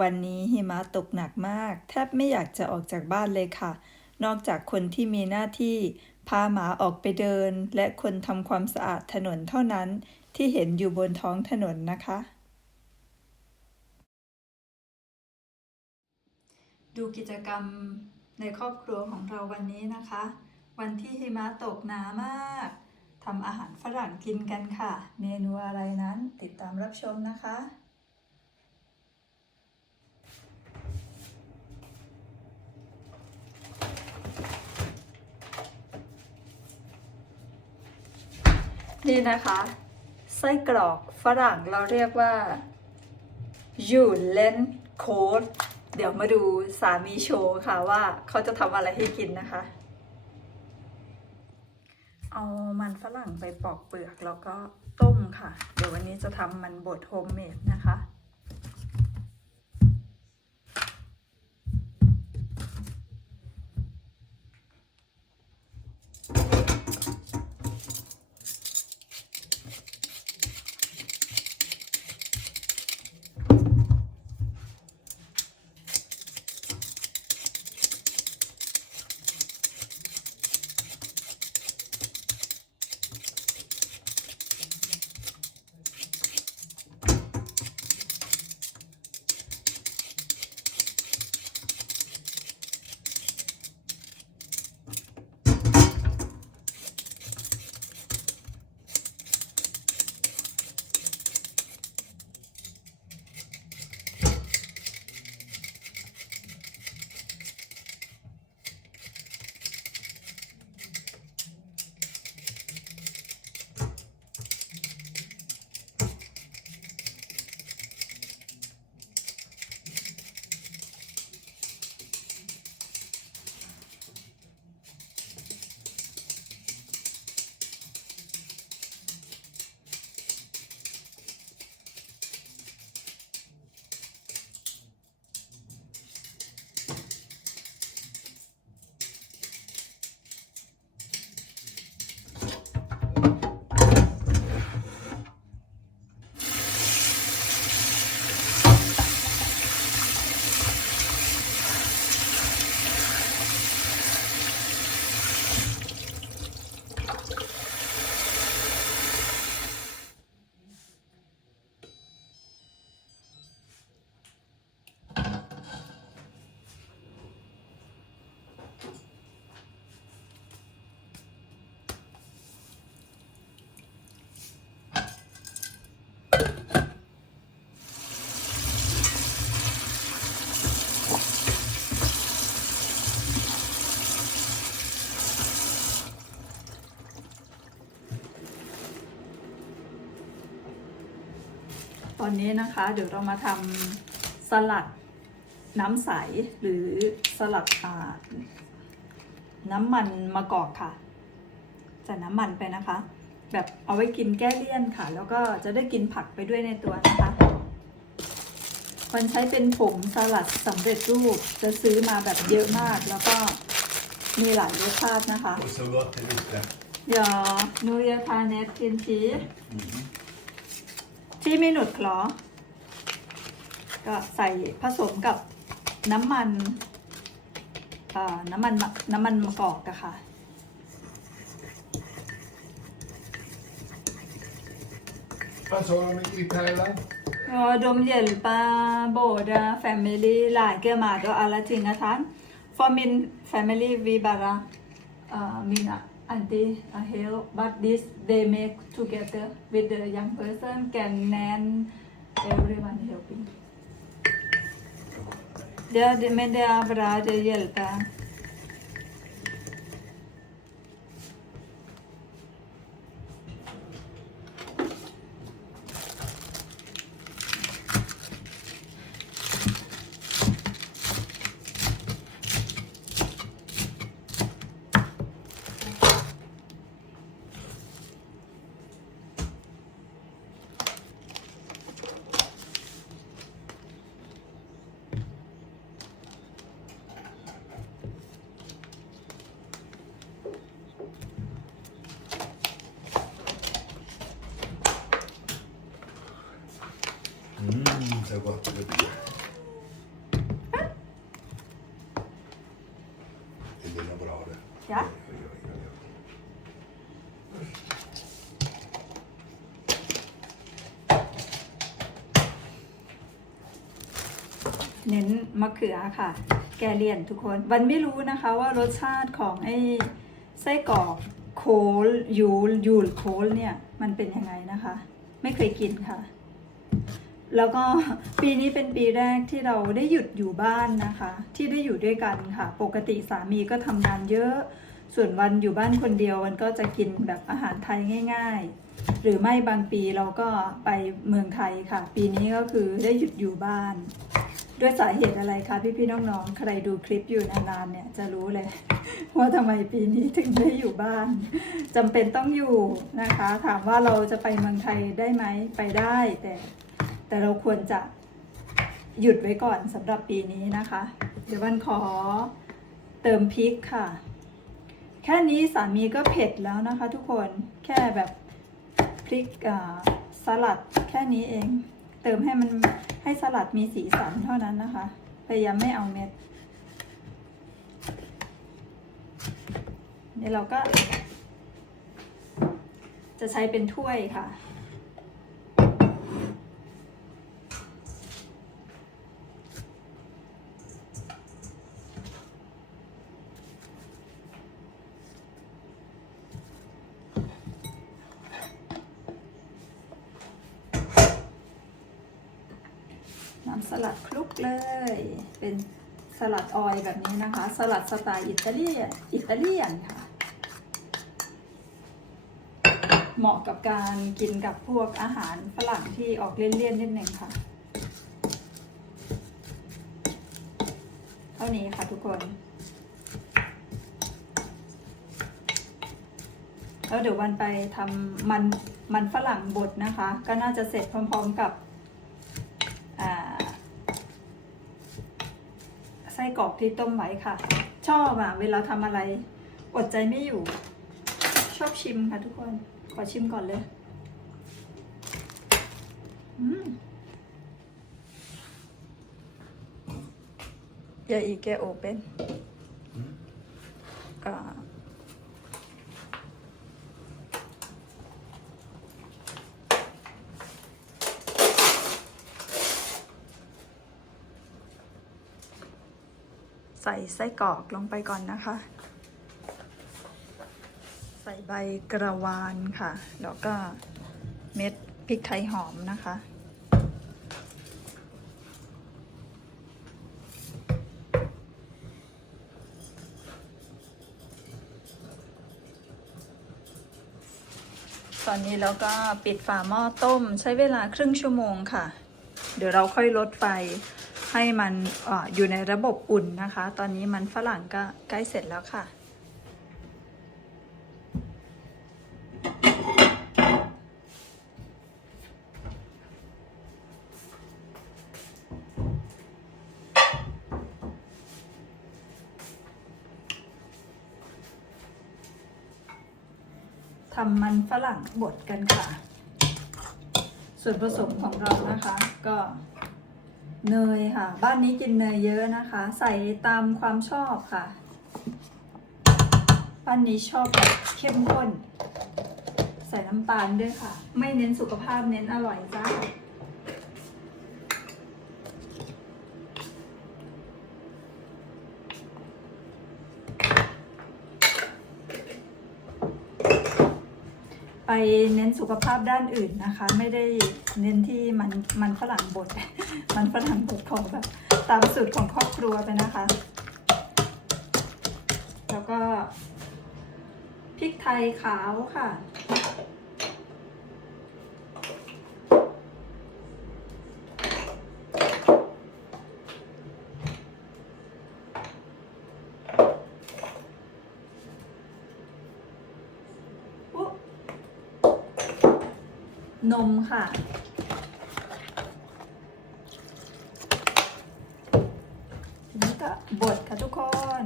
วันนี้หิมะตกหนักมาก แทบไม่อยากจะออกจากบ้านเลยค่ะ นอกจากคนที่มีหน้าที่ พาหมาออกไปเดิน และคนทำความสะอาดถนนเท่านั้นที่เห็นอยู่บนท้องถนนนะคะ ดูกิจกรรมในครอบครัวของเราวันนี้นะคะ วันที่หิมะตกหนามากทำอาหารฝรั่งกินกันค่ะ เมนูอะไรนั้นติดตามรับชมนะคะ นี่นะคะ ไส้กรอกฝรั่งเราเรียกว่ายูเลนโคดเดี๋ยวมาดูสามีโชว์ค่ะว่าเขาจะทำอะไรให้กินนะคะ เอามันฝรั่งไปปอกเปลือกแล้วก็ต้มค่ะ เดี๋ยววันนี้จะทำมันบดโฮมเมดนะคะ ตอนนี้นะคะ เดี๋ยวเรามาทำสลัดน้ำใสหรือสลัดอ่าน้ำมันมะกอกค่ะใส่น้ำมันไปนะคะ แบบเอาไว้กินแก้เลี่ยนค่ะ แล้วก็จะได้กินผักไปด้วยในตัวนะคะมันใช้เป็นผงสลัดสำเร็จรูปจะซื้อมาแบบเยอะมากแล้วก็มีหลายรสชาตินะคะ Och så gott det luktar. Ja, nu jag tar ner till tio. ที่ไม่หนุดเหรอ ก็ใส่ผสมกับน้ำมันเอ่อน้ำมันมะน้ำมันมะกอกอะค่ะ Vad sa de i Thailand? Ja, de hjälper båda family lagar mat och alla ting att han. För min family vi bara uh, mina auntie uh, help but this they make together with the young person can nan everyone helping. Det, det, men det är Ja? เน้นมะเขือค่ะ แกเลียนทุกคนวันไม่รู้นะคะว่ารสชาติของไอ้ไส้กรอกโคลยูลยูลโคลเนี่ย มันเป็นยังไงนะคะ ไม่เคยกินค่ะ แล้วก็ปีนี้เป็นปีแรกที่เราได้หยุดอยู่บ้านนะคะ ที่ได้อยู่ด้วยกันค่ะ ปกติสามีก็ทำงานเยอะ ส่วนวันอยู่บ้านคนเดียวมันก็จะกินแบบอาหารไทยง่าย ๆ หรือไม่บางปีเราก็ไปเมืองไทยค่ะ ปีนี้ก็คือได้หยุดอยู่บ้าน ด้วยสาเหตุอะไรคะพี่ๆน้องๆ ใครดูคลิปอยู่นานๆเนี่ยจะรู้เลย ว่าทำไมปีนี้ถึงได้อยู่บ้านจำเป็นต้องอยู่นะคะ ถามว่าเราจะไปเมืองไทยได้ไหมไปได้แต่ แต่เราควรจะหยุดไว้ก่อนสำหรับปีนี้นะคะ เดี๋ยววันขอเติมพริกค่ะ แค่นี้สามีก็เผ็ดแล้วนะคะทุกคนแค่แบบพริกสลัดแค่นี้เอง เติมให้มันให้สลัดมีสีสันเท่านั้นนะคะ พยายามไม่เอาเม็ดนี่เราก็ จะใช้เป็นถ้วยค่ะ น้ำสลัดคลุกเลย เป็นสลัดออยแบบนี้นะคะ สลัดสไตล์อิตาเลียนอิตาเลียนค่ะ เหมาะกับการกินกับพวกอาหารฝรั่งที่ออกเลี่ยนๆนิดนึงค่ะ เท่านี้ค่ะทุกคนแล้วเดี๋ยววันไปทำมันมันฝรั่งบดนะคะ ก็น่าจะเสร็จพร้อม ๆกับ อ่าไส้กรอกที่ต้มไว้ค่ะ ชอบอะ เวลาทำอะไรอดใจไม่อยู่ ชอบชิมค่ะทุกคน ขอชิมก่อนเลยอืมอย่าอีกแกโอเป็นอ่าใส่ ไส้กรอกลงไปก่อนนะคะ ใส่ใบกระวานค่ะ แล้วก็เม็ดพริกไทยหอมนะคะ ตอนนี้เราก็ปิดฝาหม้อต้มใช้เวลาครึ่งชั่วโมงค่ะ เดี๋ยวเราค่อยลดไฟ ให้มันออยู่ในระบบอุ่นนะคะ ตอนนี้มันฝรั่งก็ใกล้เสร็จแล้วค่ะ ทำมันฝรั่งบดกันค่ะ ส่วนผสมของเรานะคะก็ เนยค่ะ บ้านนี้กินเนยเยอะนะคะ ใส่ตามความชอบค่ะ บ้านนี้ชอบแบบเข้มข้น ใส่น้ำตาลด้วยค่ะ ไม่เน้นสุขภาพเน้นอร่อยจ้าไปเน้นสุขภาพด้านอื่นนะคะ ไม่ได้เน้นที่มันมันฝรั่งบด มันฝรั่งบดของแบบตามสูตรของครอบครัวไปนะคะ แล้วก็พริกไทยขาวค่ะ นมค่ะ ทีนี้ก็บดค่ะทุกคน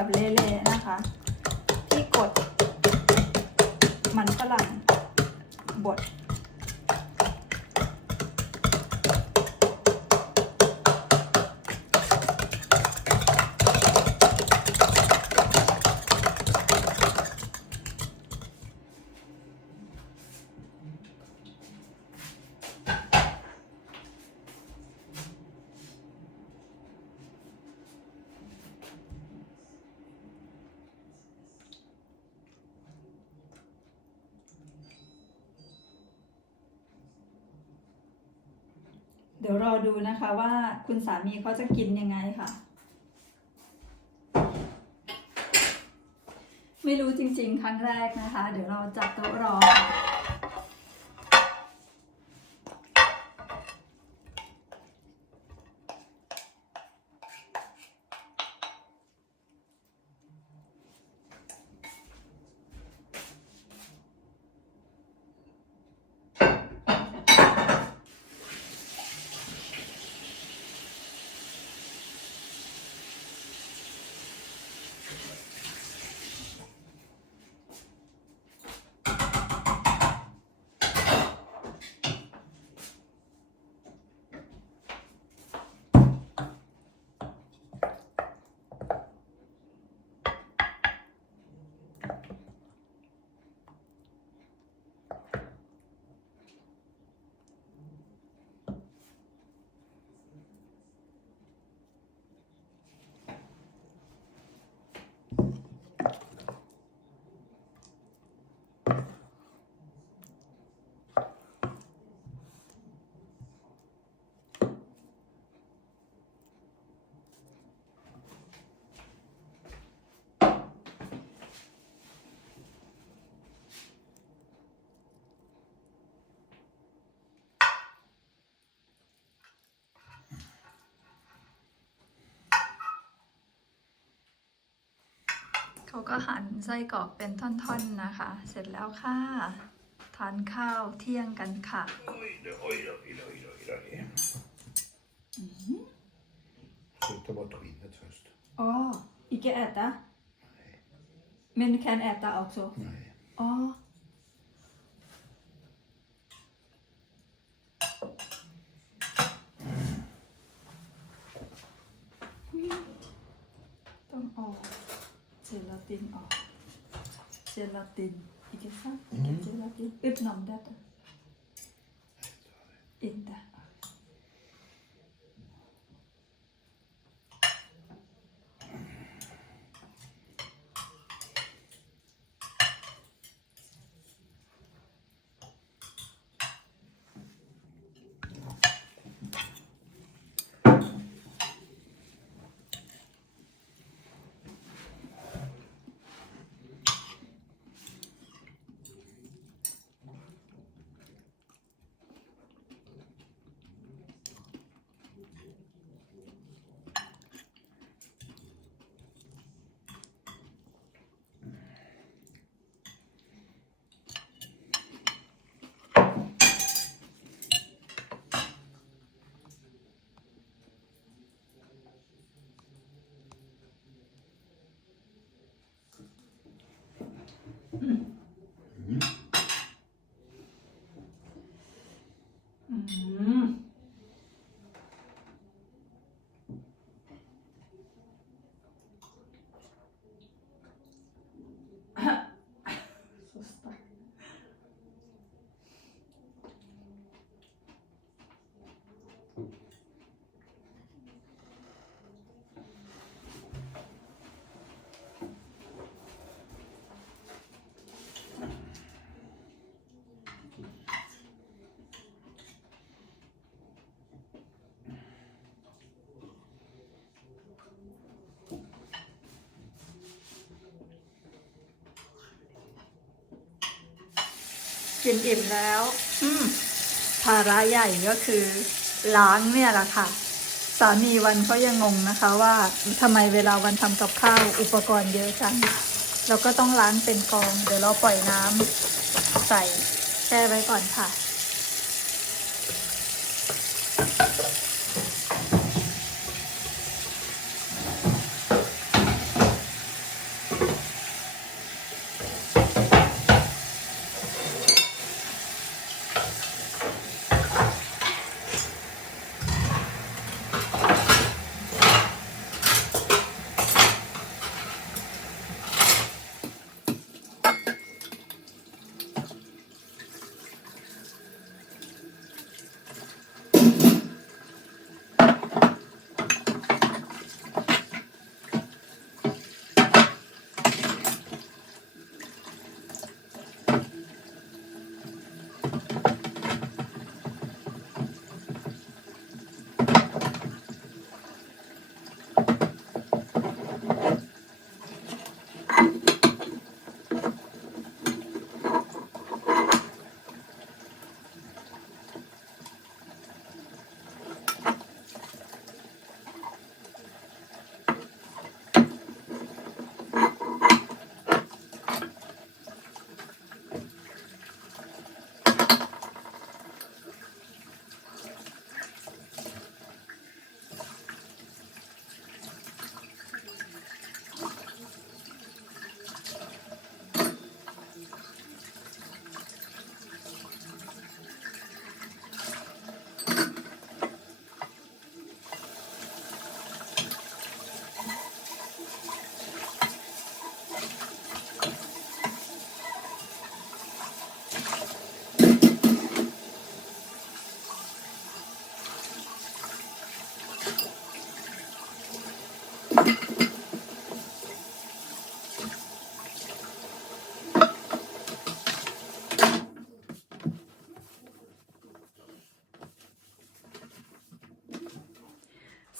เอาแบบเละๆนะคะ ที่กด มันฝรั่งบด ดูนะคะว่าคุณสามีเขาจะกินยังไงค่ะ ไม่รู้จริงๆ ครั้งแรกนะคะ เดี๋ยวเราจัดโต๊ะรอค่ะ เขาก็หั่นไส้กรอกเป็นท่อนๆนะคะ เสร็จแล้วค่ะ ทานข้าวเที่ยงกันค่ะ Oj då, oj då, oj då, oj då, oj då. Ska vi ta bort skinnet först? อ๋อ ikke äta men kan äta också Nej. อ๋อ ต้องออก เจลาตินออกเจลาติน ikke sant? Ikke gelatin. Utenom dette. Inte. Mm. กินอิ่มแล้ว อืมภาระใหญ่ก็คือล้างเนี่ยแหละค่ะ สามีวันเขายังงงนะคะ ว่าทำไมเวลาวันทำกับข้าวอุปกรณ์เยอะจังเราก็ต้องล้างเป็นกอง เดี๋ยวเราปล่อยน้ำใส่แช่ไว้ก่อนค่ะ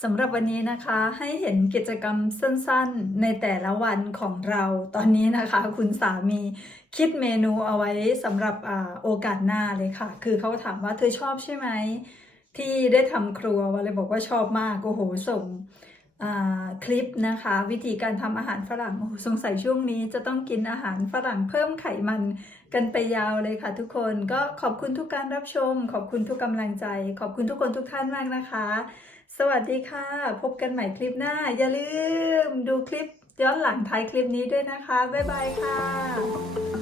สำหรับวันนี้นะคะให้เห็นกิจกรรมสั้นๆ ในแต่ละวันของเราตอนนี้นะคะ คุณสามีคิดเมนูเอาไว้สำหรับอโอกาสหน้าเลยค่ะ คือเขาถามว่าเธอชอบใช่ไหม ที่ได้ทำครัววาเลยบอกว่าชอบมาก โอ้โห ส่งคลิปนะคะ วิธีการทำอาหารฝรั่งโอ้โหสงสัยช่วงนี้จะต้องกินอาหารฝรั่งเพิ่มไขมันกันไปยาวเลยค่ะทุกคนก็ขอบคุณทุกการรับชม ขอบคุณทุกกำลังใจ ขอบคุณทุกคนทุกท่านมากนะคะ สวัสดีค่ะ พบกันใหม่คลิปหน้า อย่าลืมดูคลิปย้อนหลังท้ายคลิปนี้ด้วยนะคะ บ๊ายบายค่ะ